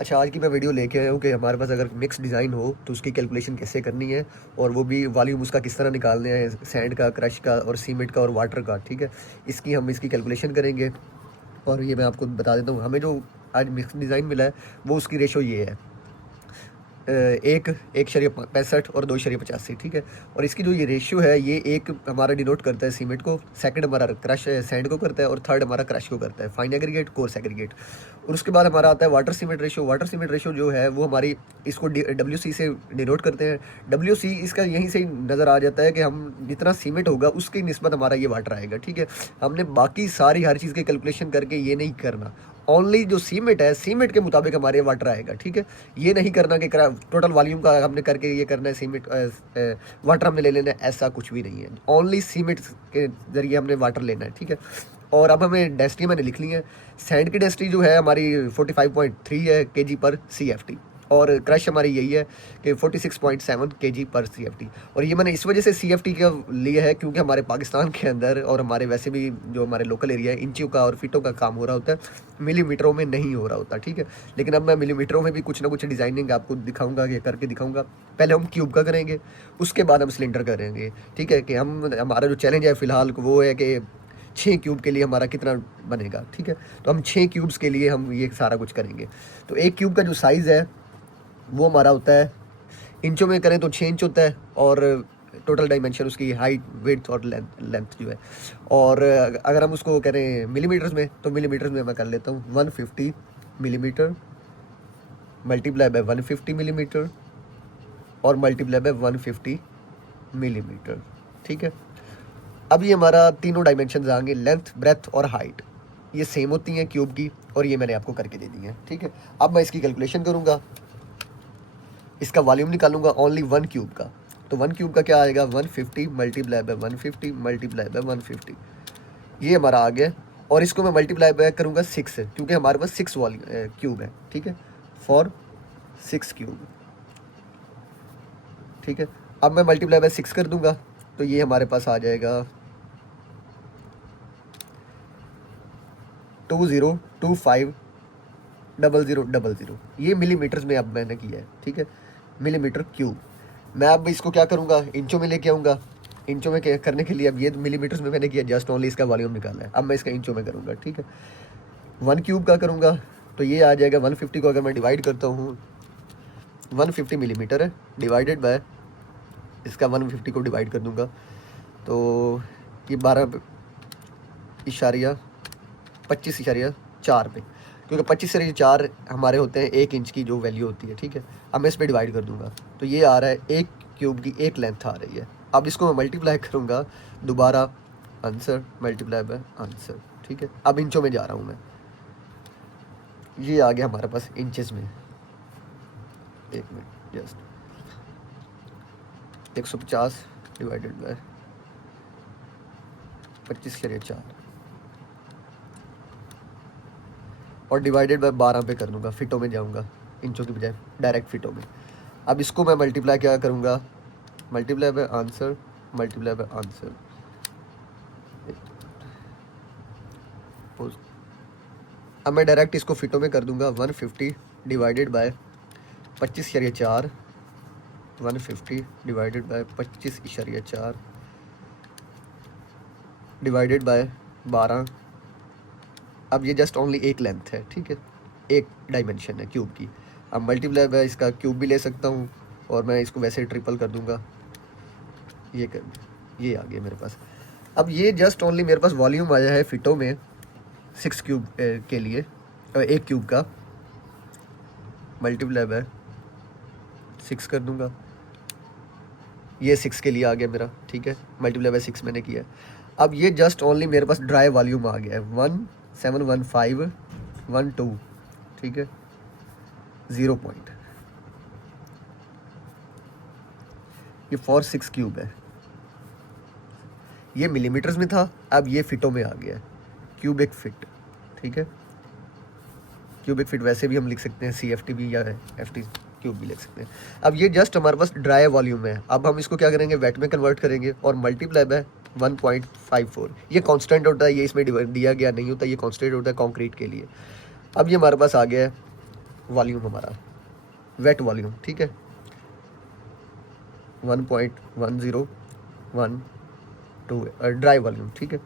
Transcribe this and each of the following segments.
अच्छा, आज की मैं वीडियो लेके आया हूँ कि हमारे पास अगर मिक्स डिज़ाइन हो तो उसकी कैलकुलेशन कैसे करनी है, और वो भी वॉल्यूम उसका किस तरह निकालना है, सैंड का, क्रश का और सीमेंट का और वाटर का। ठीक है, इसकी कैलकुलेशन करेंगे। और ये मैं आपको बता देता हूँ, हमें जो आज मिक्स डिज़ाइन मिला है वो उसकी रेशो ये है, 1:65 और 2:85। ठीक है, और इसकी जो ये रेशियो है, ये एक हमारा डिनोट करता है सीमेंट को, सेकंड हमारा क्रश सैंड को करता है, और थर्ड हमारा क्रश को करता है, फाइन एग्रीगेट, कोर्स एग्रीगेट। और उसके बाद हमारा आता है water cement ratio. Water cement ratio जो है वो हमारी इसको WC से डिनोट करते हैं। WC इसका यहीं से ही नज़र आ जाता है कि हम जितना सीमेंट होगा उसकी निस्बत हमारा ये वाटर आएगा। ठीक है, हमने बाकी सारी हर चीज़ की कैलकुलेशन करके ये नहीं करना, ओनली जो सीमेंट है, सीमेंट के मुताबिक हमारे वाटर आएगा। ठीक है, ये नहीं करना कि टोटल वॉल्यूम का हमने करके ये करना है, सीमेंट वाटर हमने ले लेना है, ऐसा कुछ भी नहीं है। ओनली सीमेंट के ज़रिए हमने वाटर लेना है। ठीक है, और अब हमें डेंसिटी मैंने लिख ली है। सैंड की डेंसिटी जो है हमारी 45.3 है kg/CFT, और क्रश हमारी यही है कि 46.7 kg/CFT। और ये मैंने इस वजह से CFT का लिया है क्योंकि हमारे पाकिस्तान के अंदर और हमारे वैसे भी जो हमारे लोकल एरिया है, इंचियों का और फीटों का काम हो रहा होता है, मिलीमीटरों में नहीं हो रहा होता। ठीक है, लेकिन अब मैं मिलीमीटरों में भी कुछ ना कुछ डिज़ाइनिंग आपको दिखाऊंगा, ये करके दिखाऊंगा। पहले हम क्यूब का करेंगे, उसके बाद हम सिलेंडर करेंगे। ठीक है, कि हमारा जो चैलेंज है फ़िलहाल वो है कि 6 क्यूब के लिए हमारा कितना बनेगा। ठीक है, तो हम 6 क्यूब्स के लिए हम ये सारा कुछ करेंगे। तो एक क्यूब का जो साइज़ है वो हमारा होता है, इंचों में करें तो 6 इंच होता है, और टोटल डायमेंशन उसकी हाइट, विड्थ और लेंथ जो है। और अगर हम उसको करें मिलीमीटर्स में, तो मिलीमीटर्स में मैं कर लेता हूँ 150 मिलीमीटर मल्टीप्लाई बाय 150 मिलीमीटर और मल्टीप्लाई बाय 150 मिलीमीटर। ठीक है, अब ये हमारा तीनों डायमेंशन आएंगे, लेंथ, ब्रेथ और हाइट, ये सेम होती हैं क्यूब की, और ये मैंने आपको करके दे दी है। ठीक है, अब मैं इसकी कैलकुलेशन करूँगा, इसका वॉल्यूम निकालूंगा ओनली 1 क्यूब का। तो 1 क्यूब का क्या आएगा, 150 मल्टीप्लाई बाय 150 मल्टीप्लाई बाय 150, ये हमारा आ गया। और इसको मैं मल्टीप्लाई बाय करूँगा 6 से, क्योंकि हमारे पास 6 क्यूब है। ठीक है, फॉर 6 क्यूब। ठीक है, अब मैं मल्टीप्लाई बाय 6 कर दूंगा, तो ये हमारे पास आ जाएगा 20250000। ये मिलीमीटर्स में अब मैंने किया है। ठीक है, मिलीमीटर क्यूब। मैं अब इसको क्या करूँगा, इंचों में लेके आऊँगा। इंचों में करने के लिए अब ये मिलीमीटर्स में मैंने किया, जस्ट ओनली इसका वॉल्यूम निकाला है। अब मैं इसका इंचों में करूँगा। ठीक है, 1 क्यूब का करूँगा तो ये आ जाएगा 150 को अगर मैं डिवाइड करता हूँ, 150 मिलीमीटर है, डिवाइडेड बाय इसका 150 को डिवाइड कर दूँगा, तो ये 12.25.4 पे, क्योंकि 25/4 हमारे होते हैं 1 इंच की जो वैल्यू होती है। ठीक है, अब मैं इस पर डिवाइड कर दूंगा, तो ये आ रहा है 1 क्यूब की 1 लेंथ आ रही है। अब इसको मैं मल्टीप्लाई करूँगा दोबारा, आंसर मल्टीप्लाई बाय आंसर। ठीक है, अब इंचों में जा रहा हूँ मैं, ये आ गया हमारे पास इंचेस में। 1 मिनट, जस्ट 150 डिवाइडेड बाय 25/4 और डिवाइडेड बाय 12 पे कर दूँगा, फिटों में जाऊँगा, इंचों की बजाय डायरेक्ट फिटों में। अब इसको मैं मल्टीप्लाई क्या करूँगा, multiply by answer, multiply by answer. अब मैं डायरेक्ट इसको फिटों में कर दूँगा, 150 divided by 25/4, 150 divided by 25/4 divided by 12। अब ये जस्ट ओनली एक लेंथ है। ठीक है, एक डायमेंशन है क्यूब की। अब मल्टीप्लाई बाय इसका क्यूब भी ले सकता हूँ, और मैं इसको वैसे ट्रिपल कर दूँगा, ये आ गया मेरे पास। अब ये जस्ट ओनली मेरे पास वॉल्यूम आया है फिटों में 6 क्यूब के लिए, 1 क्यूब का मल्टीप्लाई बाय 6 कर दूँगा, ये 6 के लिए आ गया मेरा। ठीक है, मल्टीप्लाई बाय 6 मैंने किया। अब ये जस्ट ओनली मेरे पास ड्राई वॉल्यूम आ गया है 171512। ठीक है, 0 पॉइंट, ये फॉर 6 क्यूब है। ये मिलीमीटर्स में था, अब ये फिटों में आ गया है, क्यूबिक फिट। ठीक है, क्यूबिक फिट वैसे भी हम लिख सकते हैं, CFT भी या FT क्यूब भी लिख सकते हैं। अब ये जस्ट हमारे पास ड्राई वॉल्यूम है। अब हम इसको क्या करेंगे, वेट में कन्वर्ट करेंगे और मल्टीप्लाई बाय 1.54। ये कांस्टेंट होता है, ये इसमें दिया गया नहीं होता, ये कांस्टेंट होता है कंक्रीट के लिए। अब ये हमारे पास आ गया है वॉल्यूम हमारा, वेट वॉल्यूम, ठीक है, 1.1012 ड्राई वॉल्यूम, ठीक है।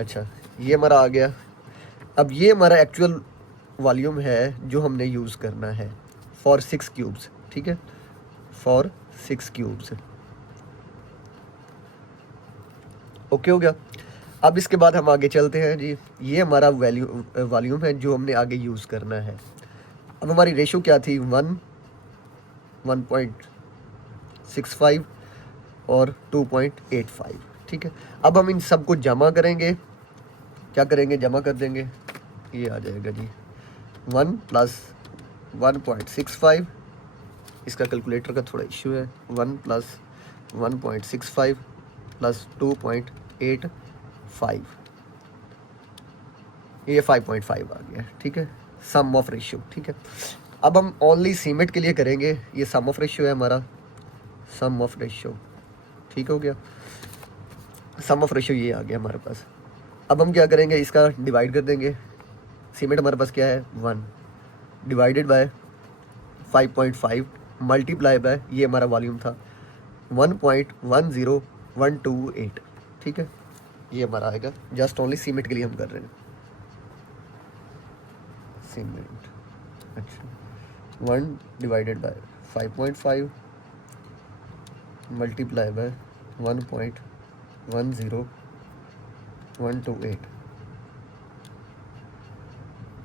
अच्छा, ये हमारा आ गया। अब ये हमारा एक्चुअल वॉल्यूम है जो हमने यूज़ करना है फॉर 6 क्यूब्स, ठीक है, फॉर 6 क्यूब्स। ओके हो गया। अब इसके बाद हम आगे चलते हैं जी। ये हमारा वॉल्यूम है जो हमने आगे यूज़ करना है। अब हमारी रेशो क्या थी, 1.65 और 2.85, ठीक है। अब हम इन सब को जमा करेंगे, क्या करेंगे, जमा कर देंगे। ये आ जाएगा जी 1 + 1.65, इसका कैलकुलेटर का थोड़ा इशू है, 1 + 1.65 + 2.85, ये 5.5 आ गया, ठीक है, सम ऑफ रेशियो, ठीक है। अब हम ओनली सीमेंट के लिए करेंगे, ये सम ऑफ रेशियो है हमारा, सम ऑफ रेशियो, ठीक हो गया। सम ऑफ रेशियो ये आ गया हमारे पास। अब हम क्या करेंगे, इसका डिवाइड कर देंगे। सीमेंट हमारे पास क्या है, 1 डिवाइडेड बाय 5.5 मल्टीप्लाई बाय, ये हमारा वॉल्यूम था 1.10128, ठीक है, ये हमारा आएगा। जस्ट ओनली सीमेंट के लिए हम कर रहे हैं, सीमेंट। अच्छा, 1 डिवाइडेड बाय 5.5 मल्टीप्लाई बाय 1.10128।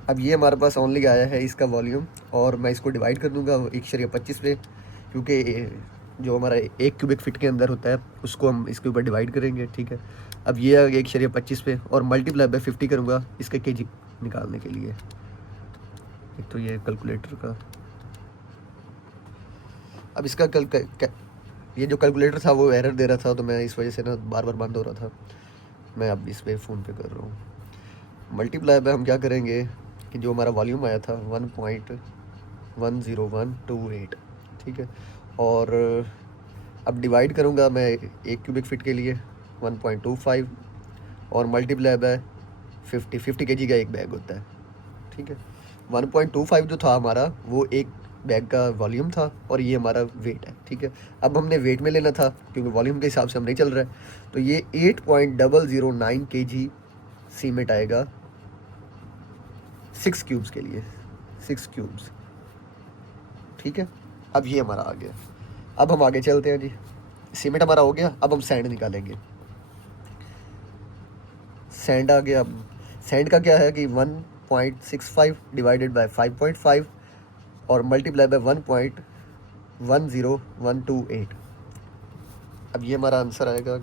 अब ये हमारे पास ओनली आया है इसका वॉल्यूम, और मैं इसको डिवाइड कर दूंगा 1/25 पे, क्योंकि जो हमारा 1 क्यूबिक फीट के अंदर होता है उसको हम इसके ऊपर डिवाइड करेंगे, ठीक है। अब ये आ गया 1/25 पे, और मल्टीप्लाई बाय 50 करूँगा इसके केजी निकालने के लिए। एक तो ये कैलकुलेटर का, अब इसका ये जो कैलकुलेटर था वो एरर दे रहा था, तो मैं इस वजह से ना बार बार बंद हो रहा था। मैं अब इस पे फ़ोन पे कर रहा हूँ। मल्टीप्लाई बाय हम क्या करेंगे कि जो हमारा वॉल्यूम आया था 1.10128, ठीक है, और अब डिवाइड करूँगा मैं 1 क्यूबिक फीट के लिए 1.25, और मल्टीप्लाई बाय 50 केजी का एक बैग होता है, ठीक है। 1.25 जो था हमारा वो एक बैग का वॉल्यूम था, और ये हमारा वेट है, ठीक है। अब हमने वेट में लेना था क्योंकि वॉल्यूम के हिसाब से हम नहीं चल रहा है, तो ये 8.009 केजी सीमेंट आएगा 6 क्यूब्स के लिए, 6 क्यूब्स, ठीक है। अब ये हमारा आ गया। अब हम आगे चलते हैं जी। सीमेंट हमारा हो गया, अब हम सैंड निकालेंगे। सैंड आ गया। अब सैंड का क्या है कि 1.65 डिवाइडेड बाय 5.5 और मल्टीप्लाई बाय 1.10128। अब ये हमारा आंसर आएगा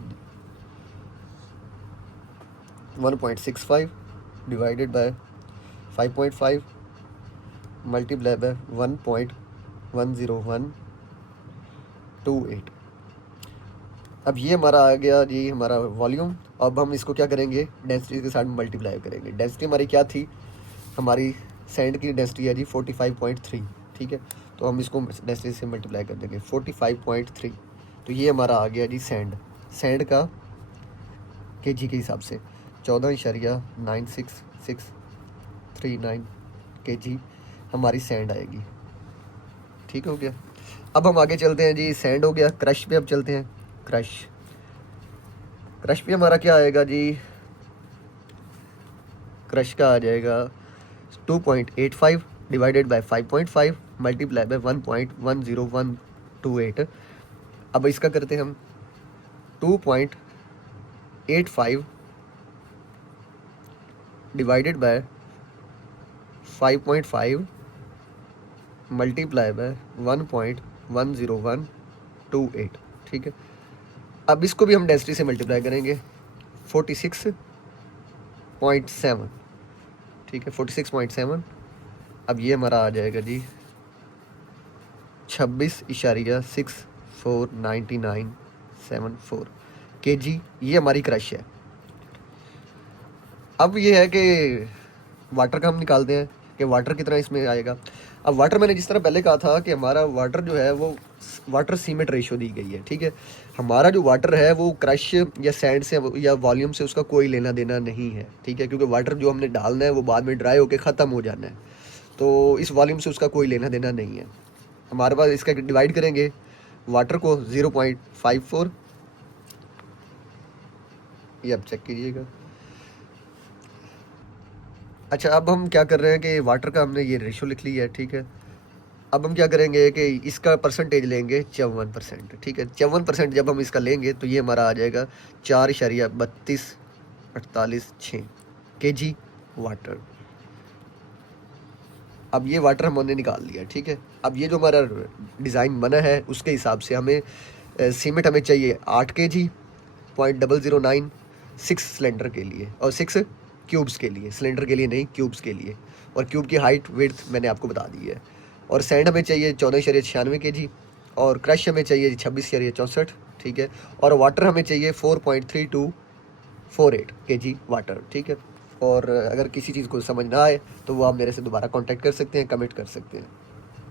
1.65 डिवाइडेड बाय 5.5 मल्टीप्लाई बाय 1.10128। अब ये हमारा आ गया जी हमारा वॉल्यूम। अब हम इसको क्या करेंगे, डेंसिटी के साथ मल्टीप्लाई करेंगे। डेंसिटी हमारी क्या थी, हमारी सैंड की डेंसिटी है जी 45.3, ठीक है, तो हम इसको डेंसिटी से मल्टीप्लाई कर देंगे 45.3, तो ये हमारा आ गया जी सैंड। सैंड का केजी के हिसाब से 14.96639 केजी हमारी सैंड आएगी, ठीक हो गया। अब हम आगे चलते हैं जी, सैंड हो गया, क्रश पे अब चलते हैं। क्रश पे हमारा क्या आएगा जी, क्रश का आ जाएगा 2.85 डिवाइडेड बाय 5.5 मल्टीप्लाई बाय 1.10128। अब इसका करते हैं हम 2.85 डिवाइडेड बाय 5.5 मल्टीप्लाई बाय 1.10128, ठीक है। अब इसको भी हम डेंसिटी से मल्टीप्लाई करेंगे 46.7, ठीक है, 46.7। अब ये हमारा आ जाएगा जी 26.649974 केजी, ये हमारी क्रश है। अब ये है कि वाटर का हम निकालते हैं कि वाटर कितना इसमें आएगा। अब वाटर मैंने जिस तरह पहले कहा था कि हमारा वाटर जो है वो वाटर सीमेंट रेशो दी गई है, ठीक है। हमारा जो वाटर है वो क्रश या सैंड से या वॉल्यूम से उसका कोई लेना देना नहीं है, ठीक है, क्योंकि वाटर जो हमने डालना है वो बाद में ड्राई होकर ख़त्म हो जाना है। तो इस वॉल्यूम से उसका कोई लेना देना नहीं है हमारे पास। इसका डिवाइड करेंगे वाटर को 0.54, ये आप चेक कीजिएगा। अच्छा, अब हम क्या कर रहे हैं कि वाटर का हमने ये रेशो लिख लिया है, ठीक है। अब हम क्या करेंगे कि इसका परसेंटेज लेंगे 54%, ठीक है। 54% जब हम इसका लेंगे तो ये हमारा आ जाएगा 4.3248 kg वाटर। अब ये वाटर हमने निकाल लिया, ठीक है। अब ये जो हमारा डिज़ाइन बना है उसके हिसाब से हमें सीमेंट हमें चाहिए 8 kg, 0.009 6 सिलेंडर के लिए और 6 क्यूब्स के लिए, सिलेंडर के लिए नहीं, क्यूब्स के लिए। और क्यूब की हाइट विड्थ मैंने आपको बता दी है। और सैंड हमें चाहिए 14.96 kg और क्रश हमें चाहिए 26.64, ठीक है। और वाटर हमें चाहिए 4.3248 kg वाटर, ठीक है। और अगर किसी चीज़ को समझ ना आए तो वो आप मेरे से दोबारा कांटेक्ट कर सकते हैं, कमेंट कर सकते हैं।